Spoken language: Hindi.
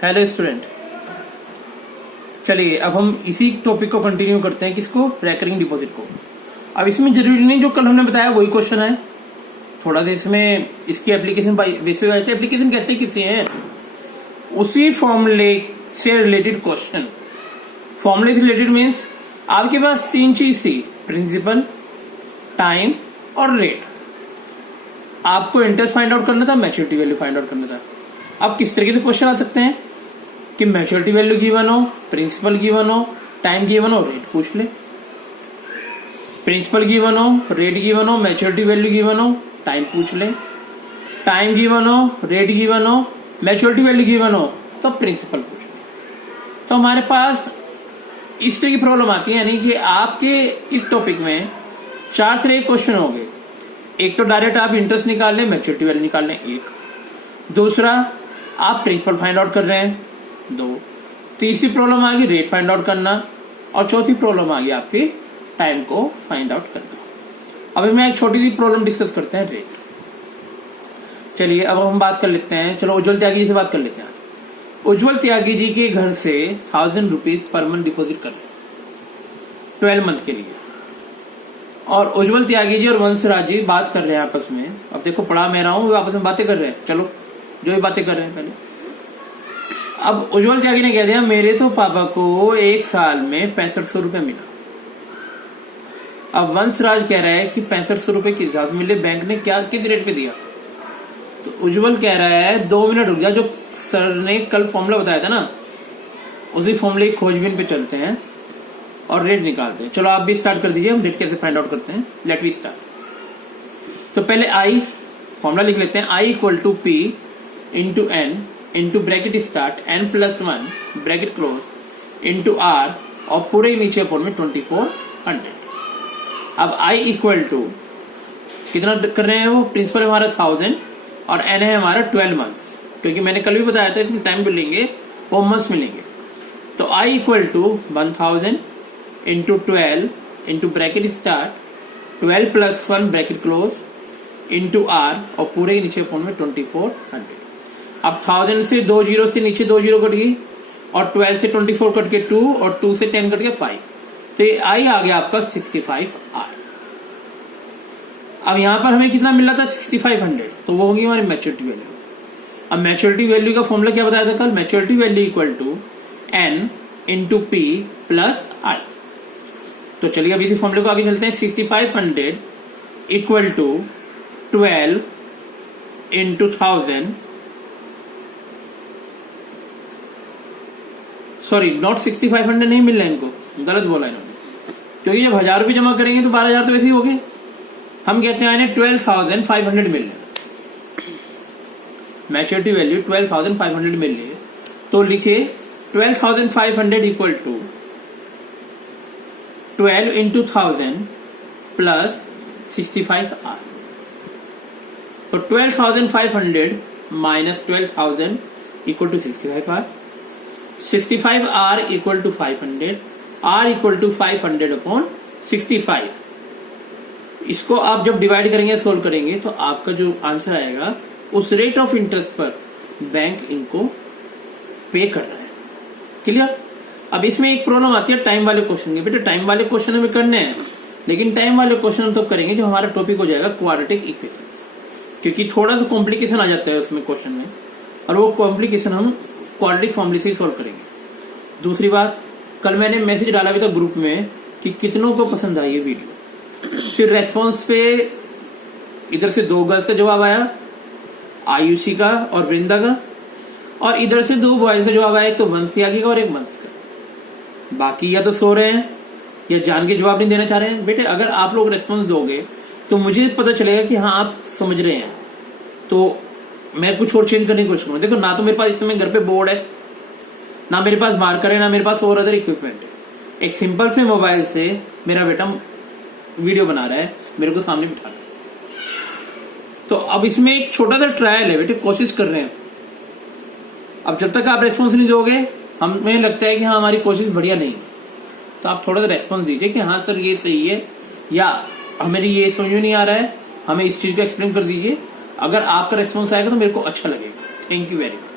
हेलो स्टूडेंट, चलिए अब हम इसी टॉपिक को कंटिन्यू करते हैं। किसको? रिकरिंग डिपॉजिट को। अब इसमें जरूरी नहीं जो कल हमने बताया वही क्वेश्चन है, थोड़ा सा इसमें इसकी एप्लीकेशन बेसिक एप्लीकेशन कहते किसी हैं उसी फॉर्मूले से रिलेटेड क्वेश्चन। फॉर्मूले से रिलेटेड मीन्स आपके पास तीन चीज थी, प्रिंसिपल, टाइम और रेट। आपको इंटरेस्ट फाइंड आउट करना था, मैच्योरिटी वैल्यू फाइंड आउट करना था। अब किस तरीके से क्वेश्चन आ सकते हैं कि मैच्योरिटी वैल्यू गिवन हो, प्रिंसिपल गिवन हो, टाइम गिवन हो, रेट पूछ ले। प्रिंसिपल गिवन हो, रेट गिवन हो, मैच्योरिटी वैल्यू गिवन हो, टाइम पूछ ले। टाइम गिवन हो, रेट गिवन हो, मैच्योरिटी वैल्यू गिवन हो तो प्रिंसिपल पूछ ले। तो हमारे पास इस तरह की प्रॉब्लम आती है, यानी कि आपके इस टॉपिक में चार तरह के क्वेश्चन हो गए। एक तो डायरेक्ट आप इंटरेस्ट निकाल लें, मैच्योरिटी वैल्यू निकाल लें, एक। दूसरा आप प्रिंसिपल फाइंड आउट कर रहे हैं, दो। तीसरी प्रॉब्लम आ गई रेट फाइंड आउट करना, और चौथी प्रॉब्लम आ गई आपकी टाइम को फाइंड आउट करना। अब हम एक छोटी सी प्रॉब्लम डिस्कस करते हैं, रेट। चलिए अब हम बात कर लेते हैं, चलो उज्जवल त्यागी जी से बात कर लेते हैं। उज्जवल त्यागी जी के घर से 1000 रुपीज पर मंथ डिपॉजिट कर रहे हैं 12 मंथ के लिए, और उज्जवल त्यागी जी और वंशराज जी बात कर रहे हैं आपस में। अब देखो पढ़ा मैं रहा हूं, वो आपस में बातें कर रहे हैं, चलो जो भी बातें कर रहे हैं पहले। अब उज्जवल त्यागी ने कह दिया मेरे तो पापा को एक साल में 6500 रुपये मिला। अब वंशराज कह रहा है कि 6500 रुपये किस हिसाब से मिले, बैंक ने क्या किस रेट पे दिया। तो उज्जवल कह रहा है 2 मिनट रुक जा, जो सर ने कल फॉर्मूला बताया था ना उसी फॉर्मूले की खोजबीन पे चलते हैं और रेट निकालते हैं। चलो आप भी स्टार्ट कर दीजिए, हम रेट कैसे फाइंड आउट करते हैं। Let we start. तो पहले आई फॉर्मूला लिख लेते हैं, I equal to P into N into bracket start N plus 1 bracket close into R, और पूरे नीचे फोर में 2400। अब आई इक्वल टू कितना कर रहे हैं, वो प्रिंसिपल हमारा 1000 और एन है हमारा 12 मंथ्स, क्योंकि मैंने कल भी बताया था इसमें टाइम मिलेंगे वो मंथ्स मिलेंगे। तो I equal to 1000 into 12 into bracket start 12 plus 1 bracket close into R, और पूरे ही नीचे फोन में 2400। अब 1000 से 2 जीरो से नीचे 2 जीरो कट गई, और 12 से 24 कट के 2, और 2 से 10 कट के 5, तो ये आई आ गया आपका 65R। अब यहां पर हमें कितना मिला था 6500, तो वो होगी हमारी मैच्योरिटी वैल्यू। अब मैच्योरिटी वैल्यू का फॉर्मूला क्या बताया था कल, maturity value equal to N into P plus I. तो चलिए अब इसी फॉर्मूले को आगे चलते हैं। 6500 equal to 12 into 1000, sorry not 6500 नहीं मिल रहा है, इनको गलत बोला इन्होंने, क्योंकि जब 1000 रुपये जमा करेंगे तो 12000 तो वैसे ही हो गए। हम कहते हैं इन्हें 12500 मिल रहे हैं, मैच्योरिटी वैल्यू 12500 मिल रही है। तो लिखे 12500 equal to 12 into 1000 plus 65R। तो 12500 minus 12000 equal to 65R। 65R equal to 500, R equal to 500 upon 65। इसको आप जब डिवाइड करेंगे, सोल्व करेंगे, तो आपका जो आंसर आएगा उस रेट ऑफ इंटरेस्ट पर बैंक इनको पे कर रहा है। क्लियर? अब इसमें एक प्रॉब्लम आती है टाइम वाले क्वेश्चन की। बेटा टाइम वाले क्वेश्चन हमें करने हैं, लेकिन टाइम वाले क्वेश्चन हम तब करेंगे जो हमारा टॉपिक हो जाएगा क्वाड्रेटिक इक्वेशंस, क्योंकि थोड़ा सा कॉम्प्लिकेशन आ जाता है उसमें क्वेश्चन में, और वो कॉम्प्लिकेशन हम क्वाड्रेटिक फॉर्मूले से ही सोल्व करेंगे। दूसरी बात, कल मैंने मैसेज डाला भी था ग्रुप में कि कितनों को पसंद आई ये वीडियो। फिर रेस्पॉन्स पे इधर से 2 गर्ल्स का जवाब आया, आयुषी का और वृंदा का, और इधर से 2 बॉयज का जवाब आया, एक तो वंश त्यागी का और एक वंश का। बाकी या तो सो रहे हैं या जान के जवाब नहीं देना चाह रहे हैं। बेटे अगर आप लोग रेस्पॉन्स दोगे तो मुझे पता चलेगा कि हाँ आप समझ रहे हैं, तो मैं कुछ और चेंज करने की कोशिश करूंगा। देखो ना तो मेरे पास इस समय घर पे बोर्ड है, ना मेरे पास मार्कर है, ना मेरे पास और अदर इक्विपमेंट है। एक सिंपल से मोबाइल से मेरा बेटा वीडियो बना रहा है, मेरे को सामने बिठा रहा है। तो अब इसमें एक छोटा सा ट्रायल है बेटे, कोशिश कर रहे हैं। अब जब तक आप रेस्पॉन्स नहीं दोगे, हमें लगता है कि हाँ हमारी कोशिश बढ़िया नहीं, तो आप थोड़ा सा रेस्पॉन्स दीजिए कि हाँ सर ये सही है, या हमें ये समझ में नहीं आ रहा है, हमें इस चीज को एक्सप्लेन कर दीजिए। अगर आपका रेस्पॉन्स आएगा तो मेरे को अच्छा लगेगा। Thank you very much.